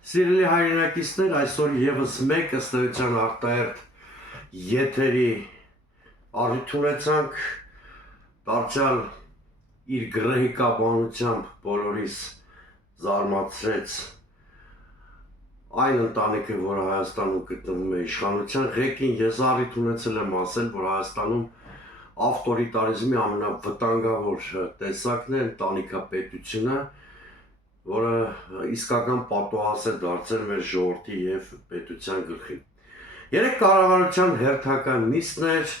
Սիրելի հայրենակիցներ, այսօր եւս մեկ ըստ էության արտահերթ եթերի առիթ ունեցանք, դարձյալ իր գրեհիկաբանությամբ բոլորիս զարմացրեց այն ընտանիքը, որը Հայաստանում գտնվում է իշխանության ղեկին, ես առիթ ունեցել եմ ասել, որ Հայաստանում ավտորիտարիզմի ամենավտանգավոր տեսակն է ընտանիքապետությունը, որը իսկական պատոհաս է դարձել մեր ժողովրդի եւ պետության գլխին։ Երեք կառավարության հերթական նիստն էր,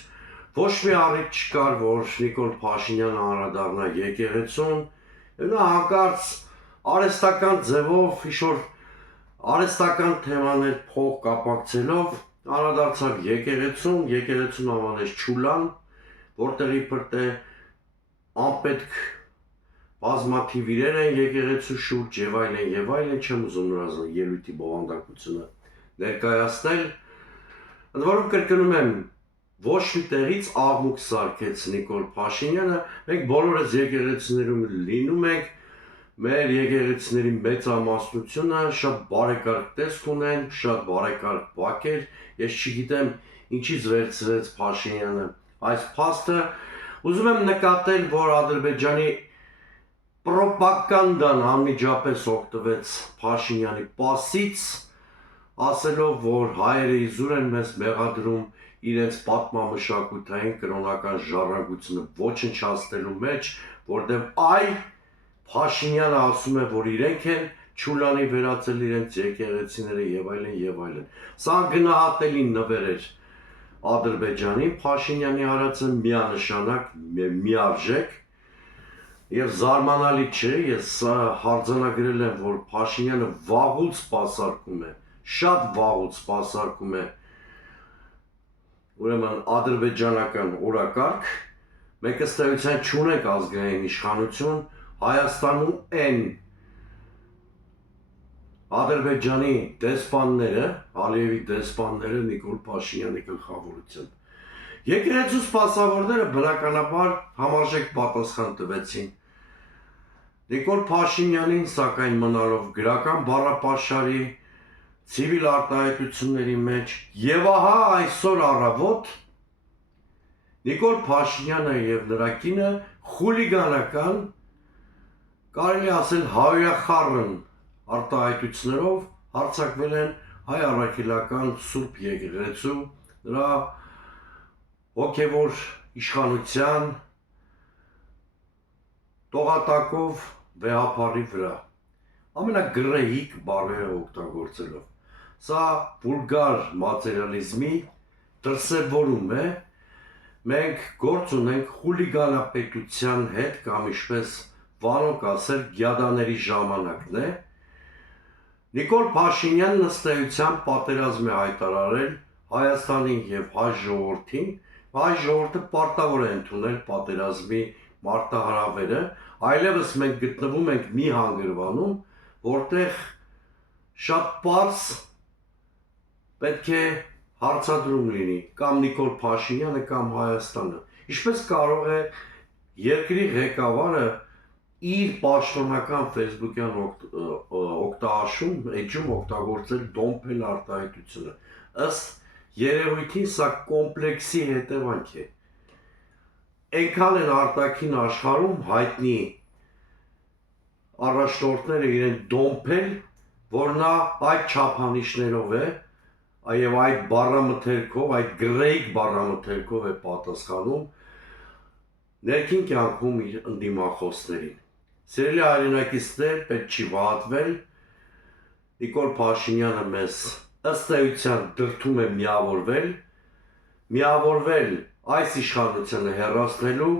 ոչ մի առիթ չկար, որ Նիկոլ Փաշինյանը անդրադառնա եկեղեցուն, եւ նա հանկարծ արհեստական ձևով ինչ-որ արհեստական թեմաներ փող կապակցելով անդրադարձավ եկեղեցուն անվանեց Չուլան, որտեղ իբրտ է անպետք բազմաթիվ իրեր են եկեղեցու շուրջ եւ այլն, չեմ ուզում նրա ելույթի բովանդակությունը ներկայացնել, ընդ որում կրկնում եմ, ոչ մի տեղից աղմուկ սարքեց Նիկոլ Փաշինյանը, մենք բոլորս եկեղեցիներում լինում ենք, մեր եկեղեցիների մեծամասնությունը շատ բարեկարգ տեսք ունեն, շատ բարեկարգ բակեր, ես չգիտեմ ինչից վերցրեց Փաշինյանը այս փաստը, ուզում եմ նկատել, որ Ադրբեջանի պրոպագանդան անմիջապես օգտվեց Փաշինյանի պասից, ասելով, որ հայերը իզուր են մեզ մեղադրում իրենց պատմամշակութային կրոնական ժառանգությունը ոչնչացնելու մեջ, որտեղ Փաշինյանը ասում է, որ իրենք են Չուլանի վերածել իրենց եկեղեցիները եւ այլն։ Սա գնահատելի նվեր էր Ադրբեջանին, Փաշինյանի արածը միանշանակ, միարժեք եւ զարմանալի չէ, ես հարձանագրել եմ, որ Փաշինյանը վաղուց սպասարկում է, շատ վաղուց սպասարկում է ուրեմն ադրբեջանական օրակարգ, մենք ըստ էության չունենք ազգային իշխանություն, Հայաստանում են Ադրբեջանի դեսպանները, Ալիևի դեսպանները Նիկոլ Փաշինյանի գլխավորությամբ։ Եկեղեցու սպասավորները բնականաբար համարժեք պատասխան տվեցին Նիկոլ Փաշինյանին, սակայն մնալով գրական բառապաշարի ցիվիլ արտահայտությունների մեջ, եւ ահա այսօր առավոտ Նիկոլ Փաշինյանը եւ նրա կինը խուլիգանական, կարելի ասել հայրախառն արտահայտություններով հարձակվել են հայ առաքելական Սուրբ եկեղեցու, նրա հոգևոր իշխանության տողատակով վեհապարի վրա, ամենագրեհիկ բառերը օգտագործելով։ Սա վուլգար մատերիալիզմի դրսևորում է, մենք գործ ունենք խուլիգանապետության հետ, կամ ինչպես Վանոք ասել, գյադաների ժամանակն է։ Նիկոլ Փաշինյանն ըստ էության պատերազմ է հայտարարել Հայաստանին եւ հայ ժողովրդին, հայ ժողովուրդը պարտավոր է ընդունել պատերազմի մարտահրավերը, այլևս մենք գտնվում ենք մի հանգրվանում, որտեղ շատ պարզ պետք է հարցադրում լինի կամ Նիկոլ Փաշինյանը կամ Հայաստանը։ Ինչպես կարող է երկրի ղեկավարը իր պաշտոնական ֆեյսբուքյան էջում օգտագործել դոմփել արտահայտությունը։ Ըստ երևույթին սա կոմպլեքսի հետևանք է։ Այնքան են արտաքին աշխարհում հայտնի առաջնորդները իրեն դոմփել, որ նա այդ չափանիշներով է եւ այդ բառամթերքով, այդ գրեհիկ բառամթերքով է պատասխանում ներքին կյանքում իր ընդդիմախոսներին։ Սիրելի հայրենակիցներ, պետք չի վհատվել, Նիկոլ Փաշինյանը մեզ ըստ էության դրդում է միավորվել այս իշխանությունը հեռացնելու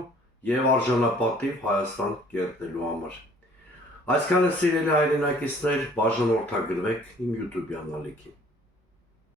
եւ արժանապատիվ Հայաստան կերտելու համար։ Այսքանը սիրելի հայրենակիցներ, բաժանորդագրվեք իմ YouTube ալիքին։